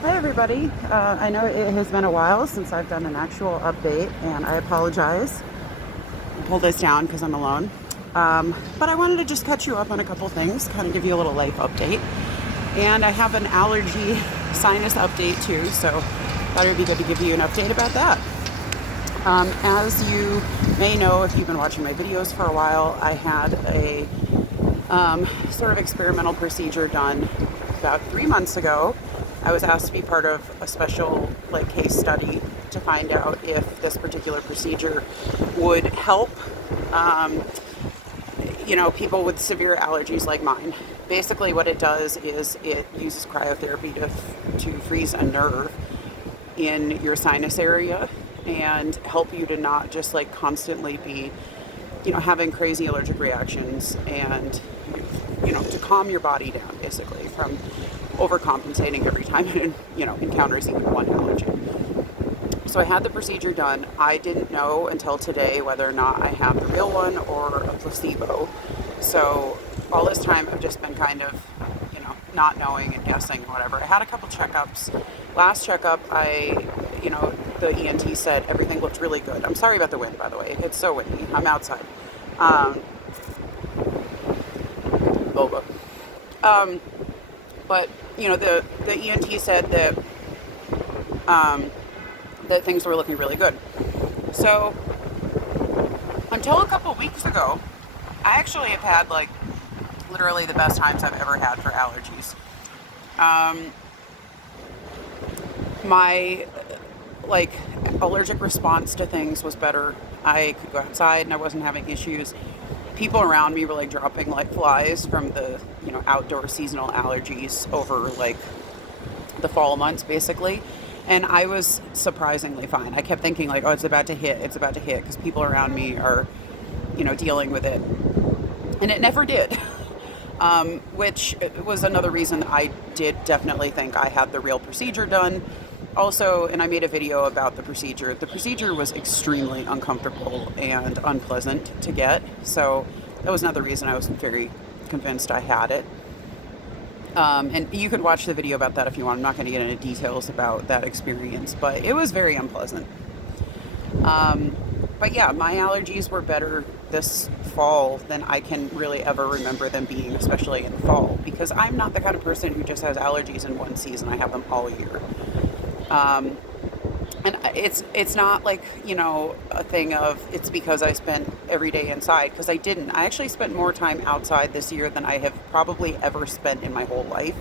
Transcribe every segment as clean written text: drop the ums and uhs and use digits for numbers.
Hi everybody. I know it has been a while since I've done an actual update, and I apologize. I'll pull this down because I'm alone. But I wanted to just catch you up on a couple things, kind of give you a little life update. And I have an allergy sinus update too, so thought it would be good to give you an update about that. As you may know, if you've been watching my videos for a while, I had a sort of experimental procedure done about 3 months ago. I was asked to be part of a special case study to find out if this particular procedure would help people with severe allergies like mine. Basically what it does is it uses cryotherapy to freeze a nerve in your sinus area and help you to not just constantly be having crazy allergic reactions, and to calm your body down basically from overcompensating every time it encounters even one allergen. So I had the procedure done. I didn't know until today whether or not I had the real one or a placebo. So all this time I've just been kind of not knowing and guessing, whatever. I had a couple checkups. Last checkup, the ENT said everything looked really good. I'm sorry about the wind, by the way. It's so windy. I'm outside. Boba. But the ENT said that things were looking really good. So until a couple weeks ago, I actually have had literally the best times I've ever had for allergies. My allergic response to things was better. I could go outside and I wasn't having issues. People around me were dropping like flies from the outdoor seasonal allergies over the fall months basically, and I was surprisingly fine. I kept thinking oh, it's about to hit, because people around me are dealing with it, and it never did. Which was another reason I did definitely think I had the real procedure done. Also, and I made a video about the procedure. The procedure was extremely uncomfortable and unpleasant to get, so that was another reason I was very convinced I had it. And you could watch the video about that if you want. I'm not going to get into details about that experience, but it was very unpleasant. But yeah, my allergies were better this fall than I can really ever remember them being, especially in the fall, because I'm not the kind of person who just has allergies in one season. I have them all year. And it's not a thing of it's because I spent every day inside, because I didn't. I actually spent more time outside this year than I have probably ever spent in my whole life,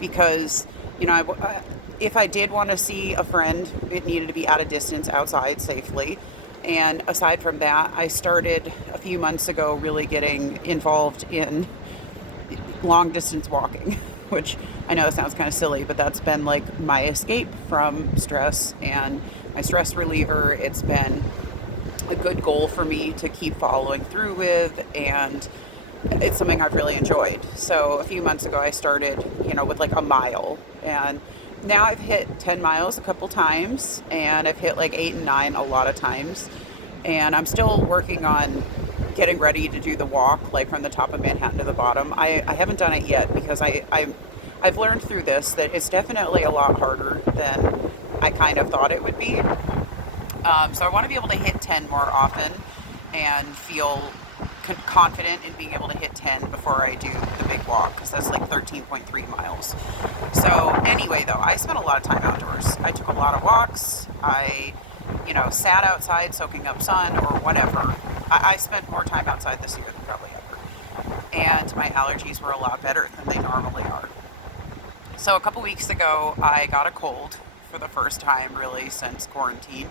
because if I did want to see a friend, it needed to be at a distance outside safely. And aside from that, I started a few months ago really getting involved in long distance walking, which I know sounds kind of silly, but that's been my escape from stress and my stress reliever. It's been a good goal for me to keep following through with, and it's something I've really enjoyed. So a few months ago I started, with a mile, and now I've hit 10 miles a couple times, and I've hit 8 and 9 a lot of times, and I'm still working on getting ready to do the walk from the top of Manhattan to the bottom. I haven't done it yet because I've learned through this that it's definitely a lot harder than I kind of thought it would be. So I want to be able to hit 10 more often and feel confident in being able to hit 10 before I do the big walk, because that's 13.3 miles. So anyway, though, I spent a lot of time outdoors. I took a lot of walks. I sat outside soaking up sun or whatever. I spent more time outside this year than probably ever. And my allergies were a lot better than they normally are. So a couple weeks ago, I got a cold for the first time really since quarantine.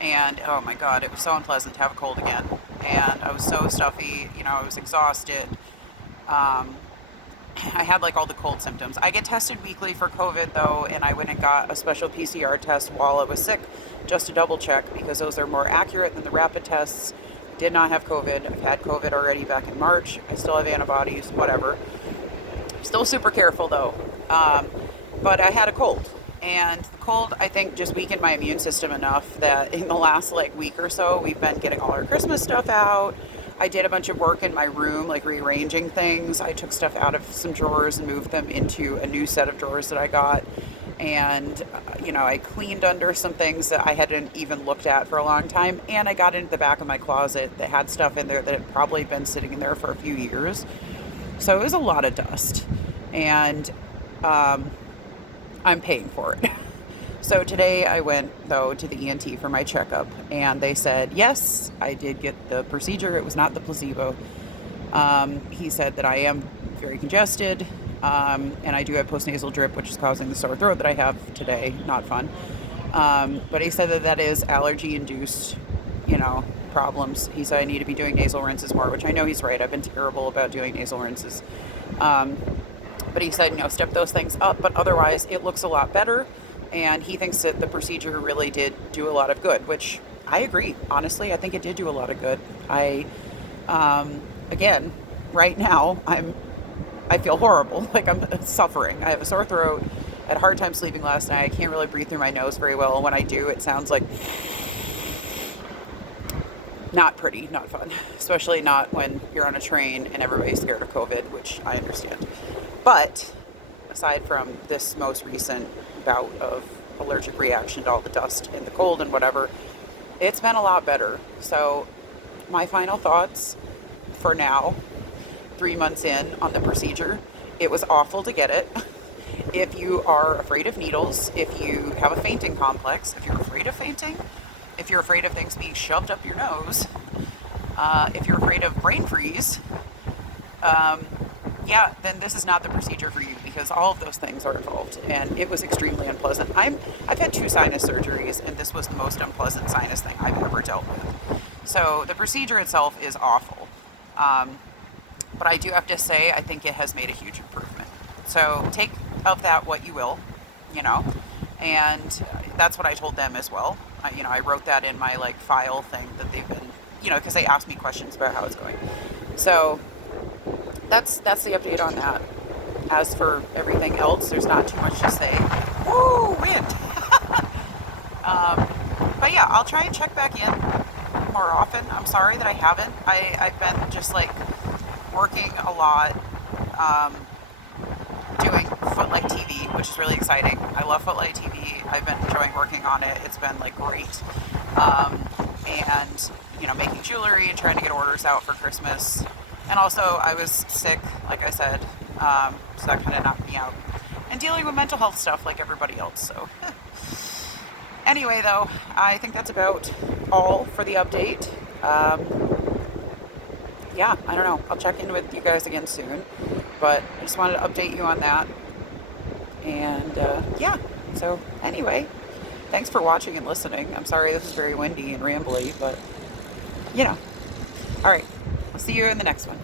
And oh my God, it was so unpleasant to have a cold again. And I was so stuffy, I was exhausted. I had all the cold symptoms. I get tested weekly for COVID though, and I went and got a special PCR test while I was sick just to double check, because those are more accurate than the rapid tests. Did not have COVID. I've had COVID already back in March. I still have antibodies, whatever. Still super careful though. But I had a cold. And the cold, I think, just weakened my immune system enough that in the last week or so, we've been getting all our Christmas stuff out. I did a bunch of work in my room, like rearranging things. I took stuff out of some drawers and moved them into a new set of drawers that I got. And, I cleaned under some things that I hadn't even looked at for a long time. And I got into the back of my closet that had stuff in there that had probably been sitting in there for a few years. So it was a lot of dust. And I'm paying for it. So today I went, though, to the ENT for my checkup, and they said, yes, I did get the procedure. It was not the placebo. He said that I am very congested, and I do have postnasal drip, which is causing the sore throat that I have today. Not fun. But he said that that is allergy-induced, problems. He said I need to be doing nasal rinses more, which I know he's right. I've been terrible about doing nasal rinses. But he said, step those things up, but otherwise it looks a lot better. And he thinks that the procedure really did do a lot of good, which I agree. Honestly, I think it did do a lot of good. Again, right now, I feel horrible. Like I'm suffering. I have a sore throat. I had a hard time sleeping last night. I can't really breathe through my nose very well. And when I do, it sounds like not pretty, not fun, especially not when you're on a train and everybody's scared of COVID, which I understand. But aside from this most recent bout of allergic reaction to all the dust and the cold and whatever, it's been a lot better. So my final thoughts for now, 3 months in on the procedure, it was awful to get it. If you are afraid of needles, if you have a fainting complex, if you're afraid of fainting, if you're afraid of things being shoved up your nose, if you're afraid of brain freeze, then this is not the procedure for you, because all of those things are involved, and it was extremely unpleasant. I've had 2 sinus surgeries, and this was the most unpleasant sinus thing I've ever dealt with. So the procedure itself is awful, but I do have to say I think it has made a huge improvement. So take of that what you will, and that's what I told them as well. I wrote that in my file thing that they've been, because they asked me questions about how it's going. So that's the update on that. As for everything else, there's not too much to say. Woo, wind! But yeah, I'll try and check back in more often. I'm sorry that I haven't. I've been just working a lot, doing Footlight TV, which is really exciting. I love Footlight TV. I've been enjoying working on it. It's been great. And making jewelry and trying to get orders out for Christmas. And also, I was sick, like I said, so that kind of knocked me out. And dealing with mental health stuff like everybody else, so. Anyway, though, I think that's about all for the update. Yeah, I don't know. I'll check in with you guys again soon. But I just wanted to update you on that. And, yeah. So, anyway, thanks for watching and listening. I'm sorry this is very windy and rambly, but, All right. I'll see you in the next one.